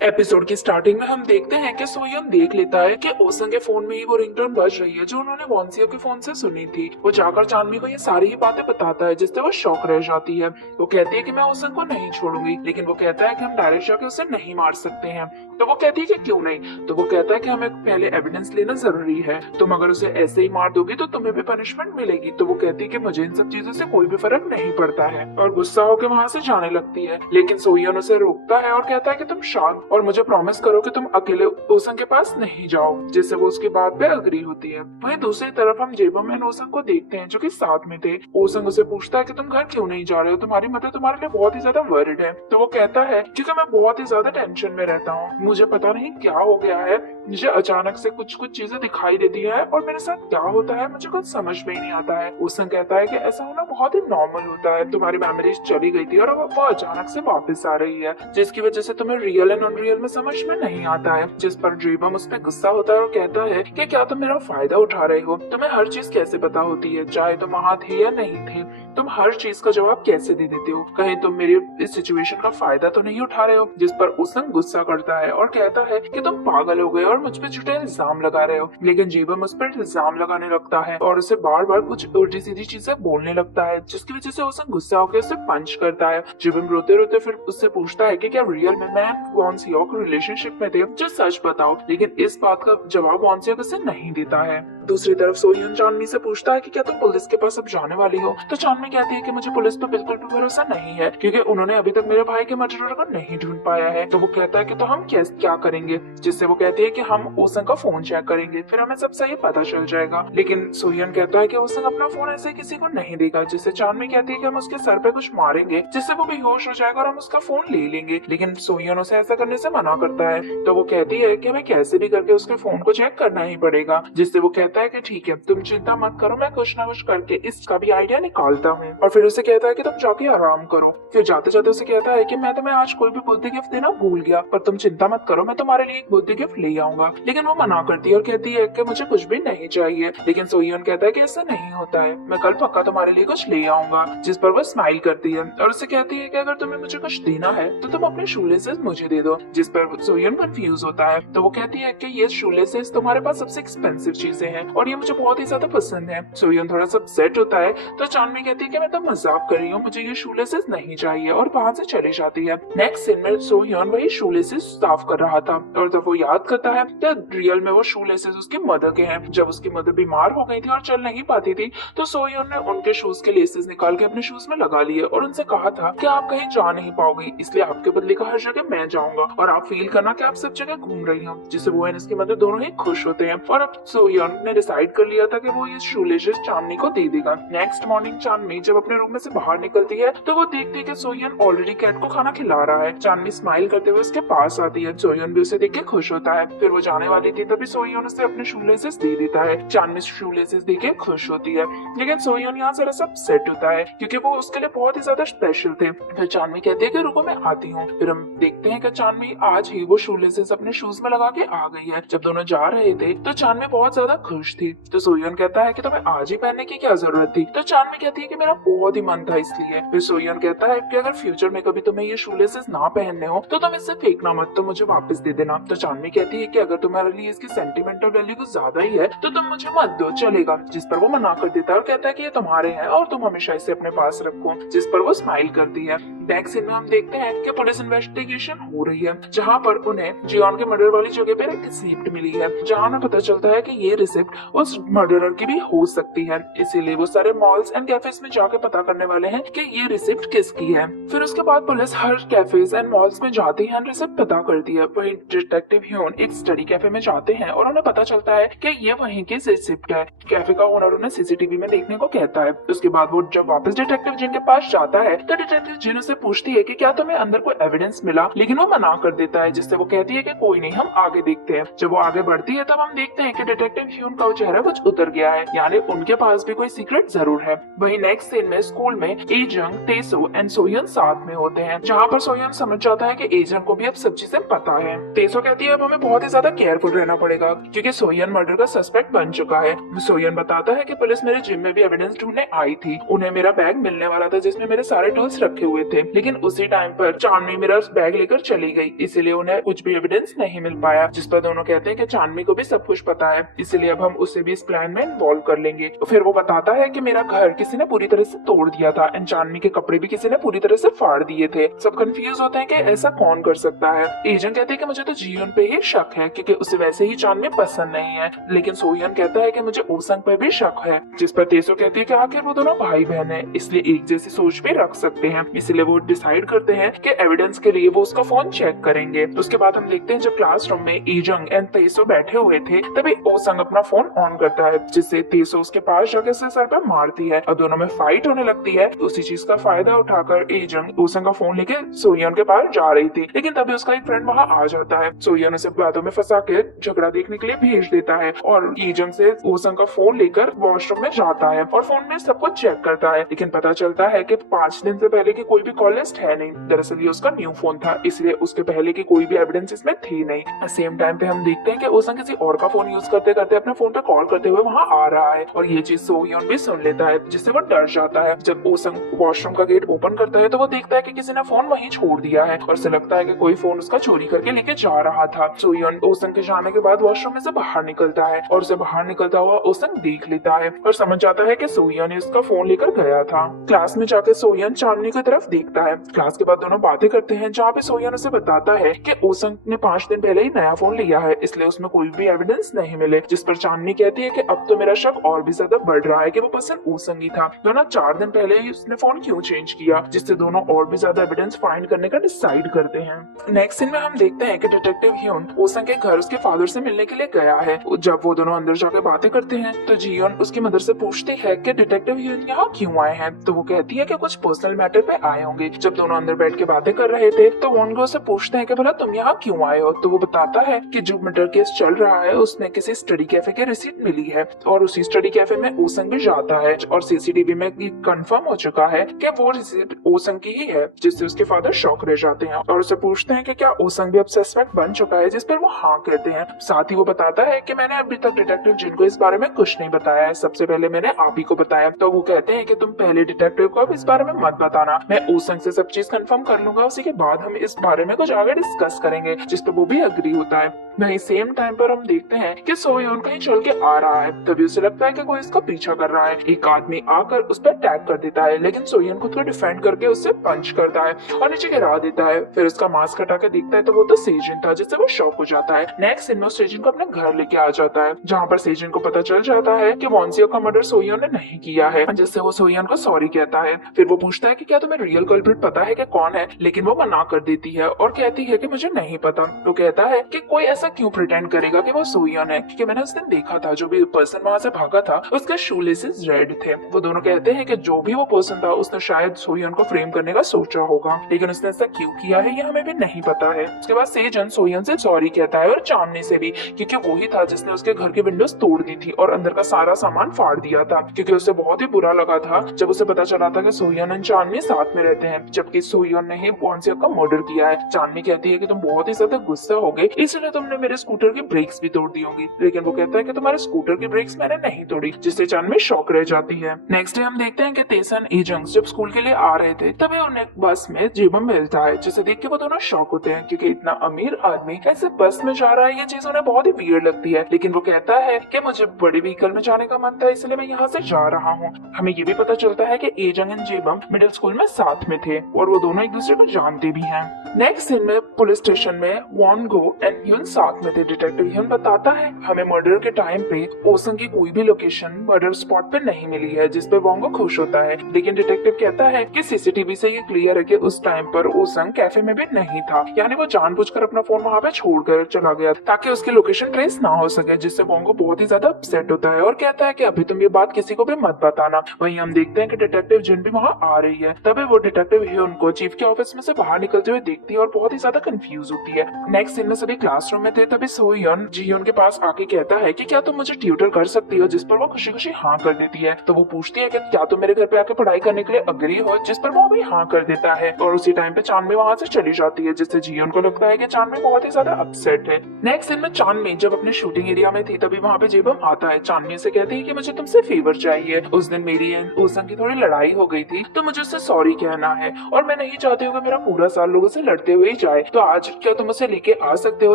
Episode की starting में हम देखते हैं कि सोयम देख लेता है कि ओसन के फोन में ही वो रिंगटोन बज रही है जो उन्होंने वॉन्सियो के फोन से सुनी थी। वो जाकर चांदनी को ये सारी ही बातें बताता है जिससे वो शौक रह जाती है। वो कहती है कि मैं ओसन को नहीं छोड़ूंगी, लेकिन वो कहता है कि हम डायरेक्ट जाके उसे नहीं मार सकते हैं। तो वो कहती है कि क्यों नहीं। तो वो कहता है कि हमें पहले एविडेंस लेना जरूरी है, तुम अगर उसे ऐसे ही मार दोगी तो तुम्हें भी पनिशमेंट मिलेगी। तो वो कहती है कि मुझे इन सब चीजों से कोई भी फर्क नहीं पड़ता है और गुस्सा होकर वहाँ से जाने लगती है। लेकिन सोयन उसे रोकता है और कहता है कि तुम शांत और मुझे प्रॉमिस करो कि तुम अकेले ओसन के पास नहीं जाओ, जिससे वो उसकी बात पे अग्री होती है। वहीं दूसरी तरफ हम जेबम एंड ओसन को देखते हैं जो कि साथ में थे। ओसन उसे पूछता है कि तुम घर क्यों नहीं जा रहे हो, तुम्हारी मदर तुम्हारे लिए बहुत ही ज्यादा वर्ried है। तो वो कहता है क्योंकि मैं बहुत ही ज्यादा टेंशन में रहता हूँ, मुझे पता नहीं क्या हो गया है, मुझे अचानक से कुछ चीजें दिखाई देती है और मेरे साथ क्या होता है मुझे कुछ समझ में ही नहीं आता है। ओसन कहता है कि ऐसा होना बहुत ही नॉर्मल होता है, तुम्हारी मेमोरीज चली गई थी और अब वो अचानक से वापस आ रही है, जिसकी वजह से तुम्हें रियल एंड अनरियल में समझ में नहीं आता है। जिस पर जेबम उस पर गुस्सा होता है और कहता है कि क्या तुम मेरा फायदा उठा रहे हो, तुम्हें हर चीज कैसे पता होती है, चाहे तुम वहाँ थे या नहीं थे, तुम हर चीज का जवाब कैसे दे देते हो, कहीं तुम मेरे इस सिचुएशन का फायदा तो नहीं उठा रहे हो। जिस पर ओसन गुस्सा करता है और कहता है कि तुम पागल हो गए और मुझ पे झूठे इल्जाम लगा रहे हो। लेकिन जेबम उस पर इल्जाम लगाने लगता है और उसे बार बार कुछ उल्टी सीधी चीजें बोलने लगता है, जिसकी वजह से ओसन गुस्सा होकर उसे पंच करता है। जेबम रोते रोते फिर उससे पूछता है कि क्या रियल में मैं वॉन्सियो रिलेशनशिप में थे, जो सच बताओ। लेकिन इस बात का जवाब वॉन्सियो उसे नहीं देता है। दूसरी तरफ सोयन चांदनी से पूछता है कि क्या तुम पुलिस के पास अब जाने वाली हो। तो चांदनी कहती है कि मुझे पुलिस पे बिल्कुल भी भरोसा नहीं है क्योंकि उन्होंने अभी तक मेरे भाई के मर्डरर को नहीं ढूंढ पाया है। तो वो कहता है कि तो हम क्या करेंगे, जिससे वो कहती है कि हम ओसन का फोन चेक करेंगे, फिर हमें सब सही पता चल जाएगा। लेकिन सोयन कहता है कि ओसन अपना फोन ऐसे किसी को नहीं देगा, जिससे चांदनी कहती है कि हम उसके सर पे कुछ मारेंगे जिससे वो बेहोश हो जाएगा और हम उसका फोन ले लेंगे। लेकिन सोयन उसे ऐसा करने से मना करता है। तो वो कहती है कि हमें कैसे भी करके उसके फोन को चेक करना ही पड़ेगा, जिससे वो कहता है कि ठीक है तुम चिंता मत करो, मैं कुछ ना कुछ करके इसका भी आइडिया निकालता हूँ। और फिर उसे कहता है कि तुम जाके आराम करो। फिर जाते जाते उसे कहता है कि मैं तुम्हें आज कोई भी बर्थडे गिफ्ट देना भूल गया, पर तुम चिंता मत करो, मैं तुम्हारे लिए एक बर्थडे गिफ्ट ले आऊंगा। लेकिन वो मना करती है और कहती है कि मुझे कुछ भी नहीं चाहिए। लेकिन सोयन कहता है कि ऐसा नहीं होता है, मैं कल पक्का तुम्हारे लिए कुछ ले आऊंगा। जिस पर वो स्माइल करती है और उसे कहती है कि अगर तुम्हें मुझे कुछ देना है तो तुम अपने शूलेसेस मुझे दे दो। जिस पर सोयन कंफ्यूज होता है। तो वो कहती है कि ये शूलेसेस तुम्हारे पास सबसे एक्सपेंसिव चीजें हैं और ये मुझे बहुत ही ज्यादा पसंद है। सोयन थोड़ा सा अपसेट होता है। तो चांदनी कहती है कि मैं तो मजाक कर रही हूँ, मुझे ये शूलेसेस नहीं चाहिए और वहाँ से चली जाती है। नेक्स्ट सीन में सोयन वही शूलेसेस साफ कर रहा था और जब वो याद करता है तो रियल में वो शूलेसेस उसकी मदर के हैं। जब उसकी मदर बीमार हो गई थी और चल नहीं पाती थी तो सोयन ने उनके शूज के लेसेस निकाल के अपने शूज में लगा लिए और उनसे कहा था कि आप कहीं जा नहीं पाओगे, इसलिए आपके बदले का हर जगह मैं जाऊंगा और आप फील करना कि आप सब जगह घूम रही हो। जिससे वो एंड उसकी मदर दोनों ही खुश होते हैं और अब सोयन ने डिसाइड कर लिया था कि वो ये शूलेसेस चांदनी को दे देगा। नेक्स्ट मॉर्निंग चांदनी जब अपने रूम में से बाहर निकलती है तो वो देखती है कि सोयन ऑलरेडी कैट को खाना खिला रहा है। चांदनी स्माइल करते हुए उसके पास आती है। सोयन भी उसे देख के खुश होता है। फिर वो जाने वाली थी तभी सोयन उसे अपने शूलेसेस दे देता है। चांदनी शूलेसेस देख के खुश होती है, लेकिन सोयन यहाँ जरा सा अपसेट होता है क्योंकि वो उसके लिए बहुत ही ज्यादा स्पेशल थे। फिर चांदनी कहती है कि रुको मैं आती हूँ। फिर हम देखते हैं कि चांदनी आज ही वो शूलेसेस अपने शूज में लगा के आ गई है। जब दोनों जा रहे थे तो चांदनी बहुत ज्यादा खुश थी। तो सोयन कहता है कि तुम्हें आज ही पहनने की क्या जरूरत थी। तो चांदनी कहती है कि मेरा बहुत ही मन था इसलिए। फिर सोयन कहता है कि अगर फ्यूचर में कभी तुम्हें ये शूलेसेस ना पहनने हो तो तुम इसे फेंकना मत, तो मुझे वापस दे देना। तो चांदनी कहती है कि अगर तुम्हारे लिए इसकी सेंटिमेंटल वैल्यू कुछ ज्यादा ही है तो तुम मुझे मत दो, चलेगा। जिस पर वो मना कर देता है और कहता है कि ये तुम्हारे हैं और तुम हमेशा इसे अपने पास रखो। जिस पर वो स्माइल करती है। नेक्स्ट सीन में हम देखते हैं कि पुलिस इन्वेस्टिगेशन हो रही है जहाँ पर उन्हें जियोन के मर्डर वाली जगह पर एक रिसिप्ट मिली है, जहाँ उन्हें पता चलता है कि ये रिसिप्ट उस मर्डरर की भी हो सकती है। इसीलिए वो सारे मॉल्स एंड कैफेज में जाके पता करने वाले हैं कि ये रिसिप्ट किसकी है। फिर उसके बाद police her cafes and malls में जाती है, रिसिप्ट पता करती है। वही डिटेक्टिव ह्यून एक स्टडी कैफे में जाते हैं और उन्हें पता चलता है कि ये वहीं की रिसिप्ट है। कैफे का ओनर उन्हें सीसीटीवी में देखने को कहता है। उसके बाद वो जब वापस डिटेक्टिव जिन के पास जाता है तो डिटेक्टिव जिन उसे पूछती है कि क्या तुम्हें अंदर कोई एविडेंस मिला, लेकिन वो मना कर देता है, जिससे वो कहती है कि कोई नहीं, हम आगे देखते हैं। जब वो आगे बढ़ती है तब हम देखते हैं कि डिटेक्टिव ह्यून का वो चेहरा कुछ उतर गया है, यानी उनके पास भी कोई सीक्रेट जरूर है। वही नेक्स्ट सीन में स्कूल में एजंग, तेसो एंड सोयन साथ में होते हैं, जहाँ पर सोयन समझ जाता है कि एजंग को भी अब सब चीजें पता है। तेसो कहती है अब हमें बहुत ही ज्यादा केयरफुल रहना पड़ेगा क्योंकि सोयन मर्डर का सस्पेक्ट बन चुका है। सोयन बताता है कि पुलिस मेरे जिम में भी एविडेंस ढूंढने आई थी, उन्हें मेरा बैग मिलने वाला था जिसमें मेरे सारे टूल्स रखे हुए थे, लेकिन उसी टाइम पर चांदनी मेरा बैग लेकर चली गई, इसीलिए उन्हें कुछ भी एविडेंस नहीं मिल पाया। जिस पर दोनों कहते हैं कि चांदनी को भी सब कुछ पता है, इसलिए अब हम उसे भी इस प्लान में इन्वॉल्व कर लेंगे। तो फिर वो बताता है कि मेरा घर किसी ने पूरी तरह से तोड़ दिया था एंड चांदनी के कपड़े भी किसी ने पूरी तरह से फाड़ दिए थे। सब कंफ्यूज होते हैं कि ऐसा कौन कर सकता है। एजेंट कहते हैं कि मुझे तो जीवन पे ही शक है क्योंकि उसे वैसे ही चांदनी पसंद नहीं है, लेकिन सोयन कहता है कि मुझे ओसंग पर भी शक है। जिस पर तेसो कहती है कि आखिर वो दोनों भाई बहन है, इसलिए एक जैसी सोच भी रख सकते हैं, इसलिए वो डिसाइड करते हैं कि एविडेंस के लिए वो उसका फोन चेक करेंगे। उसके बाद हम देखते हैं जब क्लासरूम में एजंग एंड तेसो बैठे हुए थे तभी ओसंग अपना फोन ऑन करता है, जिससे तेसो उसके पास जाकर उसे सर पे मारती है और दोनों में फाइट होने लगती है। उसी चीज का फायदा उठाकर एजंग ओसंग का फोन लेके सोयन के पास जा रही थी, लेकिन तभी उसका एक फ्रेंड वहाँ आ जाता है। सोयन उसे बातों में फंसा के झगड़ा देखने के लिए भेज देता है और एजंग से ओसंग का फोन लेकर वॉशरूम में जाता है और फोन में सब कुछ चेक करता है, लेकिन पता चलता है कि 5 दिन से पहले की कोई भी कॉल लिस्ट है नहीं। दरअसल ये उसका न्यू फोन था, इसलिए उसके पहले की कोई भी एविडेंस इसमें थी नहीं। सेम टाइम पे हम देखते हैं कि ओसंग किसी और का फोन यूज करते करते अपने फोन पे कॉल करते हुए वहाँ आ रहा है और ये चीज सोयन भी सुन लेता है, जिससे वो डर जाता है। जब ओसंग वॉशरूम का गेट ओपन करता है तो वो देखता है कि किसी ने फोन वहीं छोड़ दिया है और उसे लगता है कि कोई फोन उसका चोरी करके लेके जा रहा था। सोयन ओसंग के जाने के बाद वॉशरूम में से बाहर निकलता है और उसे बाहर निकलता हुआ ओसंग देख लेता है और समझ जाता है कि सोयन ने उसका फोन लेकर गया था। क्लास में जाकर सोयन चांदनी की तरफ देखता है। क्लास के बाद दोनों बातें करते हैं, जहाँ पे सोयन उसे बताता है कि ओसंग ने 5 दिन पहले ही नया फोन लिया है, इसलिए उसमें कोई भी एविडेंस नहीं मिले। जिस पर चांदनी कहती है कि अब तो मेरा शक और भी ज्यादा बढ़ रहा है कि वो पर्सन ओसंग ही था, दोनों 4 दिन पहले ही उसने फोन क्यों चेंज किया, जिससे दोनों और भी ज्यादा एविडेंस फाइंड करने का डिसाइड करते हैं। नेक्स्ट सीन में हम देखते हैं कि डिटेक्टिव ह्यून ओसंग के घर उसके फादर से मिलने के लिए गया है। जब वो दोनों अंदर जाकर बातें करते हैं तो जियोन उसकी मदर से पूछती है कि डिटेक्टिव ह्यून यहाँ क्यों आए हैं, तो वो कहती है कि कुछ पर्सनल मैटर पे आए होंगे। जब दोनों अंदर बैठ के बातें कर रहे थे तो वॉन्गो से पूछते हैं कि भला तुम यहाँ क्यों आए हो, तो वो बताता है कि जो मर्डर केस चल रहा है उसमें किसी स्टडी कैफे की रिसीट मिली है और उसी स्टडी कैफे में ओसंग भी जाता है और सीसीटीवी में कंफर्म हो चुका है कि वो रिसीट ओसंग की ही है, जिससे उसके फादर शॉक रह जाते हैं और उसे पूछते हैं कि क्या ओसंग भी अब सस्पेक्ट बन चुका है, जिस पर वो हाँ कहते हैं। साथ ही वो बताता है कि मैंने अभी तक डिटेक्टिव जिन को इस बारे में कुछ नहीं बताया है, सबसे पहले मैंने आप ही को बताया। तो वो कहते हैं कि तुम पहले डिटेक्टिव को अब इस बारे में मत बताना, मैं ओसंग से सब चीज कंफर्म कर लूंगा, उसी के बाद हम इस बारे में कुछ आगे डिस्कस करेंगे, जिस पर वो भी एग्री होता है। वहीं सेम टाइम पर हम देखते हैं कि सोयन कहीं चल के आ रहा है, तभी उसे लगता है कि कोई इसका पीछा कर रहा है। एक आदमी आकर उस पर अटैक कर देता है, लेकिन सोयन खुद को डिफेंड करके उससे पंच करता है और नीचे गिरा देता है। फिर उसका मास्क हटा के देखता है तो वो तो सेजन था, जिससे वो शॉक हो जाता है। नेक्स्ट सीन में सेजन को अपने घर लेके आ जाता है, जहाँ पर सेजन को पता चल जाता है कि वॉन्सियो का मर्डर सोयन ने नहीं किया है, जिससे वो सोयन को सॉरी कहता है। फिर वो पूछता है कि क्या तुम्हें रियल कल्प्रिट पता है कि कौन है, लेकिन वो मना कर देती है और कहती है कि मुझे नहीं पता। वो कहता है कि कोई ऐसा क्यों प्रिटेंड करेगा कि वो सोयन है, क्योंकि मैंने उस दिन देखा था जो भी पर्सन वहाँ से भागा था उसके शू लेसेस रेड थे। वो दोनों कहते हैं कि जो भी वो पर्सन था उसने शायद सोयन को फ्रेम करने का सोचा होगा, लेकिन उसने ऐसा क्यों किया है ये हमें भी नहीं पता है। उसके बाद सेजन सोयन से सॉरी कहता है और चांदनी से भी, क्योंकि वो ही था जिसने उसके घर की विंडोज तोड़ दी थी और अंदर का सारा सामान फाड़ दिया था, क्योंकि उसे बहुत ही बुरा लगा था जब उसे पता चला था कि सोयन और चांदनी साथ में रहते हैं, जबकि सोयन ने ही वॉन्सियो का मर्डर किया है। चांदनी कहती है कि तुम बहुत ही ज्यादा गुस्सा हो गए, इसलिए तुमने मेरे स्कूटर की ब्रेक्स भी तोड़ दी होगी, लेकिन वो कहता है कि तुम्हारे स्कूटर की ब्रेक्स मैंने नहीं तोड़ी, जिससे चांदनी शॉक रह जाती है। नेक्स्ट डे हम देखते हैं कि तेसन एजंग जब स्कूल के लिए आ रहे थे तभी उन्हें बस में जीबम मिलता है, जिसे देख के वो दोनों शॉक होते हैं, क्योंकि इतना अमीर आदमी ऐसे बस में जा रहा है, ये चीज उन्हें बहुत ही वियर्ड लगती है। लेकिन वो कहता है कि मुझे बड़ी व्हीकल में जाने का मन था, इसलिए मैं यहाँ से जा रहा हूँ। हमें ये भी पता चलता है कि एजंग एंड जीबम मिडिल स्कूल में साथ में थे और वो दोनों एक दूसरे को जानते भी हैं। नेक्स्ट सीन में पुलिस स्टेशन में वॉन्गो एंड ह्यून साथ में थे। डिटेक्टिव ह्यून बताता है हमें मर्डर के टाइम पे ओसंग की कोई भी लोकेशन मर्डर स्पॉट पे नहीं मिली है, जिस पे वॉन्गो खुश होता है, लेकिन डिटेक्टिव कहता है कि सीसीटीवी से ये क्लियर है कि उस टाइम पर ओसंग कैफे में भी नहीं था, यानी वो जानबूझकर अपना फोन वहाँ पे छोड़कर चला गया ताकि उसकी लोकेशन ट्रेस ना हो सके, जिससे वॉन्गो बहुत ही ज्यादा अपसेट होता है और कहता है कि अभी तुम ये बात किसी को भी मत बताना। वहीं हम देखते हैं कि डिटेक्टिव जिन भी वहाँ आ रही है, तभी वो डिटेक्टिव ह्यून को चीफ के ऑफिस में से बाहर निकलते हुए देखती है और बहुत ही ज्यादा कंफ्यूज होती है। नेक्स्ट सीन में सभी क्लासरूम में में थे तभी सोयन जीयोन के पास आके कहता है कि क्या तुम मुझे ट्यूटर कर सकती हो, जिस पर वो खुशी खुशी हाँ कर देती है। तो वो पूछती है कि क्या तुम मेरे घर पे आके पढ़ाई करने के लिए अग्री हो, जिस पर वो भी हाँ कर देता है। और उसी टाइम पे चांदनी वहाँ से चली जाती है, जिससे जीयोन को लगता है कि चांदनी बहुत ही ज्यादा अपसेट है। नेक्स्ट दिन में चांदनी जब अपने शूटिंग एरिया में थी तभी वहाँ पे जेबम आता है। चांदनी से कहती है कि मुझे तुमसे फेवर चाहिए। उस दिन मेरी एंड ओसंग की थोड़ी लड़ाई हो गई थी, तो मुझे उससे सॉरी कहना है और मैं नहीं चाहती हूँ कि मेरा पूरा साल लोगों से लड़ते हुए ही जाए। तो आज क्या तुम उसे लेके आ सकते हो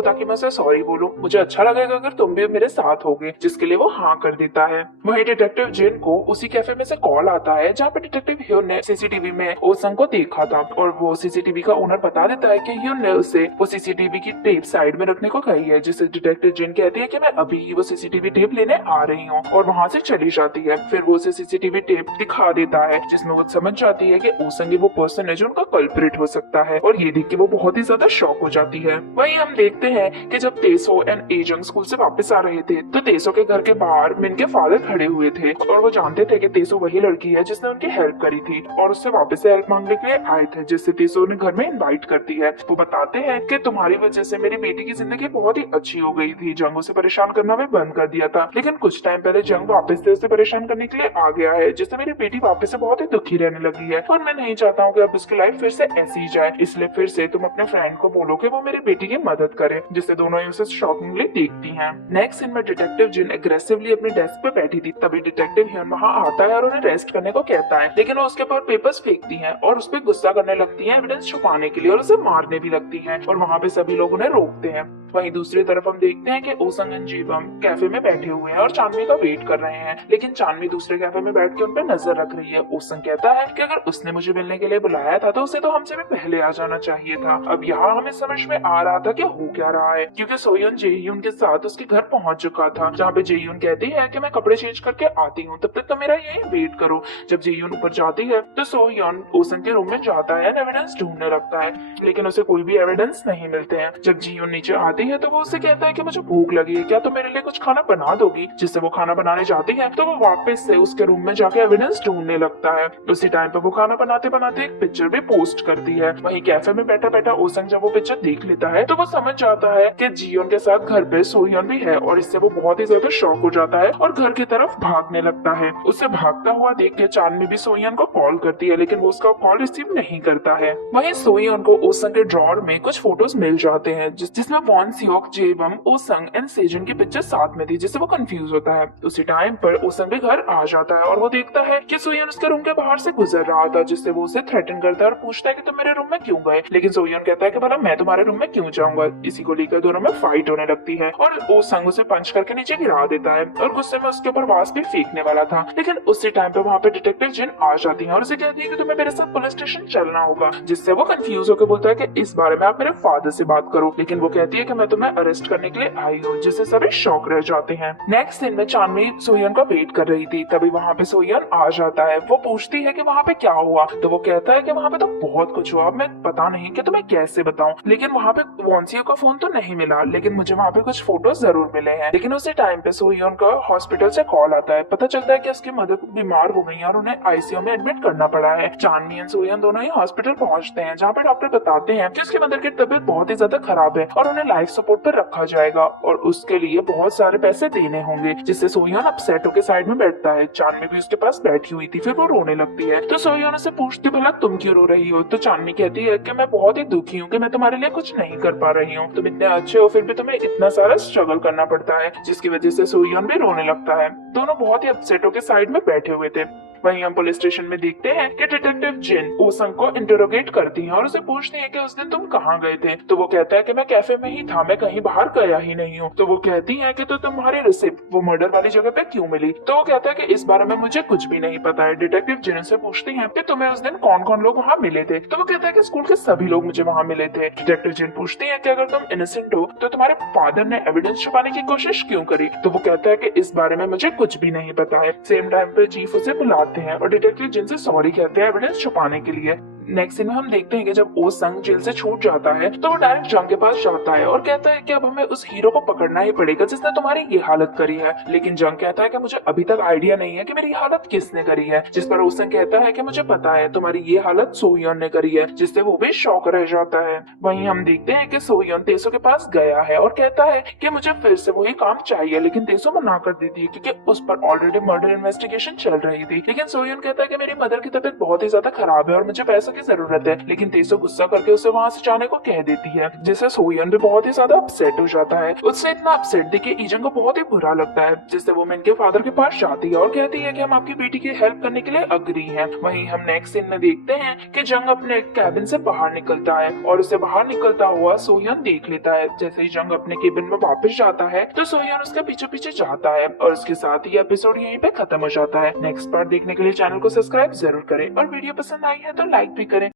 ताकि मैं उसे सॉरी बोलूं? मुझे अच्छा लगेगा अगर तुम भी मेरे साथ होगे। जिसके लिए वो हाँ कर देता है। वहीं डिटेक्टिव जिन को उसी कैफे में से कॉल आता है जहाँ पे डिटेक्टिव ह्योन ने सीसीटीवी में ओसंग को देखा था और वो सीसीटीवी का ओनर बता देता है कि ह्योन ने उसे वो सीसीटीवी की टेप साइड में रखने को कही है। जिससे डिटेक्टिव जिन कहती है कि मैं अभी वो सीसीटीवी टेप लेने आ रही हूँ और वहाँ से चली जाती है। फिर वो उसे सीसीटीवी टेप दिखा देता है जिसमें वो समझ जाती है कि ओसंग ही वो पर्सन है जो उनका कल्प्रिट हो सकता है और ये देख के वो बहुत ही ज्यादा शॉक हो जाती है। वहीं हम देखते हैं कि जब तेसो एंड एजंग स्कूल से वापस आ रहे थे तो तेसो के घर के बाहर मिन के फादर खड़े हुए थे और वो जानते थे कि तेसो वही लड़की है जिसने उनकी हेल्प करी थी और उससे वापस से हेल्प मांगने के लिए आए थे। जिससे तेसो उन्हें घर में इनवाइट करती है। वो बताते हैं कि तुम्हारी वजह से मेरी बेटी की जिंदगी बहुत ही अच्छी हो गई थी। जंग उसे परेशान करना भी बंद कर दिया था, लेकिन कुछ टाइम पहले जंग वापस से उसे परेशान करने के लिए आ गया है, जिससे मेरी बेटी वापस से बहुत ही दुखी रहने लगी है और मैं नहीं चाहता हूँ कि अब उसकी लाइफ फिर से ऐसी ही जाए। इसलिए फिर से तुम अपने फ्रेंड को बोलो कि वो मेरी बेटी की मदद करे। जिससे दोनों ही उसे शॉकिंगली देखती हैं। नेक्स्ट सीन में डिटेक्टिव जिन एग्रेसिवली अपनी डेस्क पे बैठी थी तभी डिटेक्टिव ह्योन वहाँ आता है और उन्हें रेस्ट करने को कहता है, लेकिन वो उसके ऊपर पेपर्स फेंकती हैं और उस पर गुस्सा करने लगती हैं एविडेंस छुपाने के लिए और उसे मारने भी लगती हैं और वहाँ पे सभी लोग उन्हें रोकते हैं। वहीं दूसरी तरफ हम देखते हैं कि ओसंग एंड जीबम कैफे में बैठे हुए हैं और चांदनी का वेट कर रहे हैं, लेकिन चांदनी दूसरे कैफे में बैठ के उन पे नजर रख रही है। ओसंग कहता है कि अगर उसने मुझे मिलने के लिए बुलाया था तो उसे तो हमसे भी पहले आ जाना चाहिए था। अब यहाँ हमें समझ में आ रहा था कि हो क्या रहा है, क्योंकि सोयन जेह्यून के साथ उसके घर पहुंच चुका था, जहाँ पे जेह्यून कहती है कि मैं कपड़े चेंज करके आती हूँ, तब तक तो मेरा यही वेट करो। जब जेह्यून ऊपर जाती है तो सोयन ओसंग के रूम में जाता है, एविडेंस ढूंढने लगता है, लेकिन उसे कोई भी एविडेंस नहीं मिलते हैं। जब जेह्यून नीचे आती है तो वो उससे कहता है कि मुझे भूख लगी है, क्या तुम मेरे लिए कुछ खाना बना दोगी? जिससे वो खाना बनाने जाती है तो वो वापस से उसके रूम में जाके एविडेंस ढूंढने लगता है। उसी टाइम पे वो खाना बनाते बनाते एक पिक्चर भी पोस्ट करती है। वहीं कैफे में बैठा बैठा ओसंग जब वो पिक्चर देख लेता है तो वो समझ जाता है कि जियोन के साथ घर पे सोयन भी है और इससे वो बहुत ही ज्यादा शॉक हो जाता है और घर की तरफ भागने लगता है। उसे भागता हुआ देख के चांदनी भी सोयन को कॉल करती है, लेकिन वो उसका कॉल रिसीव नहीं करता है। वहीं सोयन को ओसंग के ड्रॉर में कुछ फोटोज मिल जाते हैं जिसमें वॉन सियोक, जेबम, ओसंग एंड सेजन की पिक्चर साथ में थी, जिससे वो कंफ्यूज होता है। उसी टाइम पर ओसंग भी घर आ जाता है और वो देखता है कि सोयन उसके रूम के बाहर से गुजर रहा था, जिससे वो उसे थ्रेटन करता है और पूछता है कि तुम मेरे रूम में क्यों गए? लेकिन सोयन कहता है कि भला मैं तुम्हारे रूम में क्यों जाऊंगा। इसी को लेकर दोनों में फाइट होने लगती है और ओसंग उसे पंच करके नीचे गिरा देता है और गुस्से में उसके ऊपर वास भी फेंकने वाला था, लेकिन उसी टाइम पे वहाँ पे डिटेक्टिव जिन आ जाती है और उसे कहती है कि तुम्हें मेरे साथ पुलिस स्टेशन चलना होगा। जिससे वो कंफ्यूज होकर बोलता है कि इस बारे में आप मेरे फादर से बात करो, लेकिन वो कहती है कि मैं तुम्हें अरेस्ट करने के लिए आई हूँ, जिससे सभी शॉक रह जाते हैं। नेक्स्ट दिन में चांदनी सोयन का वेट कर रही थी, तभी वहाँ पे सोयन आ जाता है। वो पूछती है कि वहाँ पे क्या हुआ, तो वो कहता है कि वहाँ पे तो बहुत कुछ हुआ, मैं पता नहीं कि तुम्हें कैसे बताऊं, लेकिन वहाँ पे वॉन्सियो का फोन तो नहीं मिला, लेकिन मुझे वहाँ पे कुछ फोटोज जरूर मिले हैं। लेकिन उसी टाइम पे सोयन का हॉस्पिटल से कॉल आता है। पता चलता है कि उसकी मदर बीमार हो गई है और उन्हें आईसीयू में एडमिट करना पड़ा है। चांदनी एंड सोयन दोनों ही हॉस्पिटल पहुंचते हैं, जहाँ पे डॉक्टर बताते हैं कि उसकी मदर की तबीयत बहुत ही ज्यादा खराब है और उन्हें लाइफ सपोर्ट पर रखा जाएगा और उसके लिए बहुत सारे पैसे देने होंगे। जिससे सोयन अपसेट होकर साइड में बैठता है। चांदनी भी उसके पास बैठी हुई थी, फिर वो रोने लगती है तो सोयन उससे पूछती भला तुम क्यों रो रही हो? तो चांदनी कहती है कि मैं बहुत ही दुखी हूँ कि मैं तुम्हारे लिए कुछ नहीं कर पा रही हूँ, तुम इतने अच्छे हो फिर भी तुम्हें इतना सारा स्ट्रगल करना पड़ता है, जिसकी वजह से सोयन भी रोने लगता है। दोनों बहुत ही अपसेट होकर साइड में बैठे हुए थे। वहीं हम पुलिस स्टेशन में देखते हैं कि डिटेक्टिव जिन ओसंग को इंटरोगेट करती है और उसे पूछती है कि उस दिन तुम कहाँ गए थे? तो वो कहता है कि मैं कैफे में ही था, मैं कहीं बाहर गया ही नहीं हूँ। तो वो कहती है कि तो तुम्हारी रिसिप्ट वो मर्डर वाली जगह पे क्यों मिली? तो वो कहता है कि इस बारे में मुझे कुछ भी नहीं पता है। डिटेक्टिव जिन से पूछती है कि तुम्हें उस दिन कौन कौन लोग वहाँ मिले थे? तो वो कहता है कि स्कूल के सभी लोग मुझे वहाँ मिले थे। डिटेक्टिव जिन पूछती है कि अगर तुम इनोसेंट हो तो तुम्हारे फादर ने एविडेंस छुपाने की कोशिश क्यों करी? तो वो कहता है कि इस बारे में मुझे कुछ भी नहीं पता है। सेम टाइम पे चीफ उसे बुलाते हैं और डिटेक्टिव जिनसे सॉरी कहते हैं एविडेंस छुपाने के लिए। नेक्स्ट सीन में हम देखते हैं कि जब ओ संग जेल से छूट जाता है तो वो डायरेक्ट जंग के पास जाता है और कहता है कि अब हमें उस हीरो को पकड़ना ही पड़ेगा जिसने तुम्हारी ये हालत करी है। लेकिन जंग कहता है कि मुझे अभी तक आइडिया नहीं है कि मेरी हालत किसने करी है, जिस पर ओ संग कहता है कि मुझे पता है तुम्हारी ये हालत सोह्योन ने करी है, जिससे वो भी शौक रह जाता है। वहीं हम देखते हैं कि सोह्योन तेसो के पास गया है और कहता है कि मुझे फिर से वही काम चाहिए, लेकिन तेसो मना कर देती है क्योंकि उस पर ऑलरेडी मर्डर इन्वेस्टिगेशन चल रही थी। लेकिन सोह्योन कहता है कि मेरी मदर की तबीयत बहुत ही ज्यादा खराब है और मुझे पैसों की जरूरत है, लेकिन तेसो गुस्सा करके उसे वहां से जाने को कह देती है, जिससे सोह्योन भी बहुत ही ज्यादा अपसेट हो जाता है। उससे इतना अपसेट देख के ईजन को बहुत ही बुरा लगता है, जिससे वो इनके फादर के पास जाती है और कहती है कि हम आपकी बेटी की हेल्प करने के लिए अग्री हैं। वहीं हम नेक्स्ट सीन में देखते हैं कि जंग अपने कैबिन से बाहर निकलता है और उसे बाहर निकलता हुआ सोह्योन देख लेता है। जैसे ही जंग अपने केबिन में वापस जाता है तो सोह्योन उसके पीछे पीछे जाता है और उसके साथ ही एपिसोड यहीं पे खत्म हो जाता है। नेक्स्ट पार्ट देखने के लिए चैनल को सब्सक्राइब जरूर करें और वीडियो पसंद आई है तो लाइक भी करें।